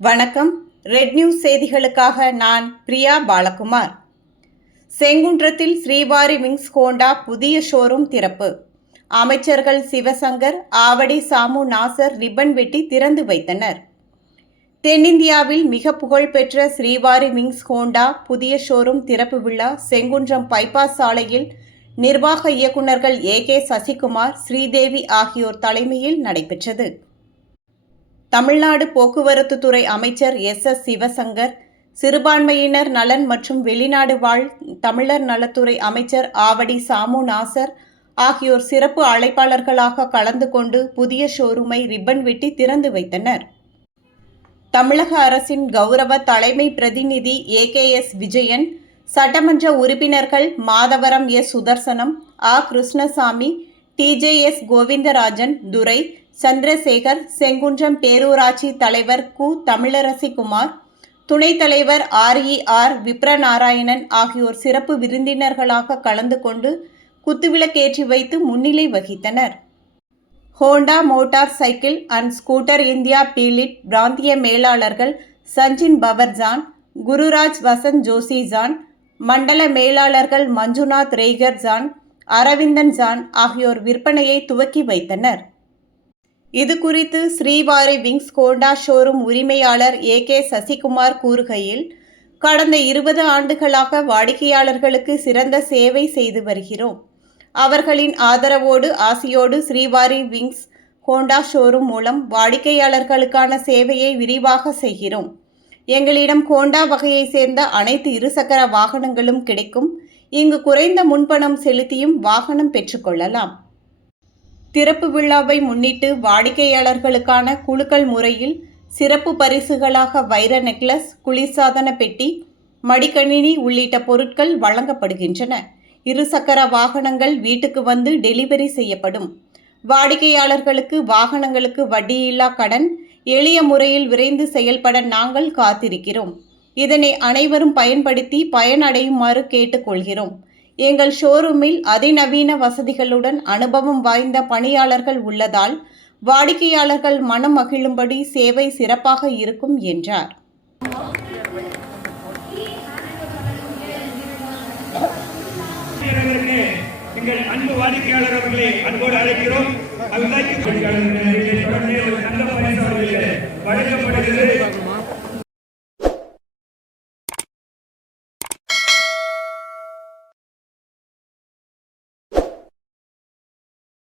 வணக்கம். Red news செய்திகளுக்காக நான் பிரியா பாலகுமார். செங்குன்றத்தில் ஸ்ரீவாரி விங்ஸ் ஹோண்டா புதிய ஷோரூம் திறப்பு. அமைச்சர்கள் சிவசங்கர் ஆவடி சாமு நாசர் ரிப்பன் வெட்டி திறந்து வைத்தனர். தென்னிந்தியாவில் மிக புகழ்பெற்ற ஸ்ரீவாரி விங்ஸ் ஹோண்டா புதிய ஷோரூம் திறப்பு விழா செங்குன்றம் பைபாஸ் சாலையில் நிர்வாக இயக்குநர்கள் ஏ கே சசிகுமார் ஸ்ரீதேவி ஆகியோர் தலைமையில் நடைபெற்றது. தமிழ்நாடு போக்குவரத்து துறை அமைச்சர் எஸ் எஸ் சிவசங்கர் சிறுபான்மையினர் நலன் மற்றும் வெளிநாடு வாழ் தமிழர் நலத்துறை அமைச்சர் ஆவடி சாமு நாசர் ஆகியோர் சிறப்பு அழைப்பாளர்களாக கலந்து கொண்டு புதிய ஷோரூமை ரிப்பன் வெட்டி திறந்து வைத்தனர். தமிழக அரசின் கௌரவ தலைமை பிரதிநிதி ஏ கே எஸ் விஜயன் சட்டமன்ற உறுப்பினர்கள் மாதவரம் எஸ் சுதர்சனம் ஆ கிருஷ்ணசாமி டிஜேஎஸ் கோவிந்தராஜன் துரை சந்திரசேகர் செங்குன்றம் பேரூராட்சி தலைவர் கு. தமிழரசிகுமார் துணைத் தலைவர் ஆர்இஆர் விப்ரநாராயணன் ஆகியோர் சிறப்பு விருந்தினர்களாக கலந்து கொண்டு குத்துவிளக்கேற்றி வைத்து முன்னிலை வகித்தனர். Honda motor cycle and scooter India பீலிட் பிராந்திய மேலாளர்கள் சஞ்சின் பவர்ஜான் குருராஜ் வசந்த் ஜோஷி ஜான் மண்டல மேலாளர்கள் மஞ்சுநாத் ரேகர் ஜான் அரவிந்தன் ஜான் ஆகியோர் விற்பனையை துவக்கி வைத்தனர். இது குறித்து ஸ்ரீவாரி விங்ஸ் ஹோண்டா ஷோரூம் உரிமையாளர் ஏ கே சசிகுமார் கூறுகையில் கடந்த இருபது ஆண்டுகளாக வாடிக்கையாளர்களுக்கு சிறந்த சேவை செய்து வருகிறோம். அவர்களின் ஆதரவோடு ஆசியோடு ஸ்ரீவாரி விங்ஸ் ஹோண்டா ஷோரூம் மூலம் வாடிக்கையாளர்களுக்கான சேவையை விரிவாக செய்கிறோம். எங்களிடம் ஹோண்டா வகையை சேர்ந்த அனைத்து இருசக்கர வாகனங்களும் கிடைக்கும். இங்கு குறைந்த முன்பணம் செலுத்தியும் வாகனம் பெற்றுக்கொள்ளலாம் திறப்பு விழாவை முன்னிட்டு வாடிக்கையாளர்களுக்கான குழுக்கள் முறையில் சிறப்பு பரிசுகளாக வைர நெக்லஸ் குளிர்சாதன பெட்டி மடிக்கணினி உள்ளிட்ட பொருட்கள் வழங்கப்படுகின்றன. இருசக்கர வாகனங்கள் வீட்டுக்கு வந்து டெலிவரி செய்யப்படும். வாடிக்கையாளர்களுக்கு வாகனங்களுக்கு வட்டியில்லா கடன் எளிய முறையில் விரைந்து செயல்பட நாங்கள் காத்திருக்கிறோம். இதனை அனைவரும் பயன்படுத்தி பயனடையுமாறு கேட்டுக்கொள்கிறோம். எங்கள் ஷோரூமில் அதிநவீன வசதிகளுடன் அனுபவம் வாய்ந்த பணியாளர்கள் உள்ளதால் வாடிக்கையாளர்கள் மனம் மகிழும்படி சேவை சிறப்பாக இருக்கும் என்றார். எங்கள் அன்பு வாடிக்கையாளர் அவர்களை அன்போடு அழைக்கிறோம். வழங்கப்படுகிறது.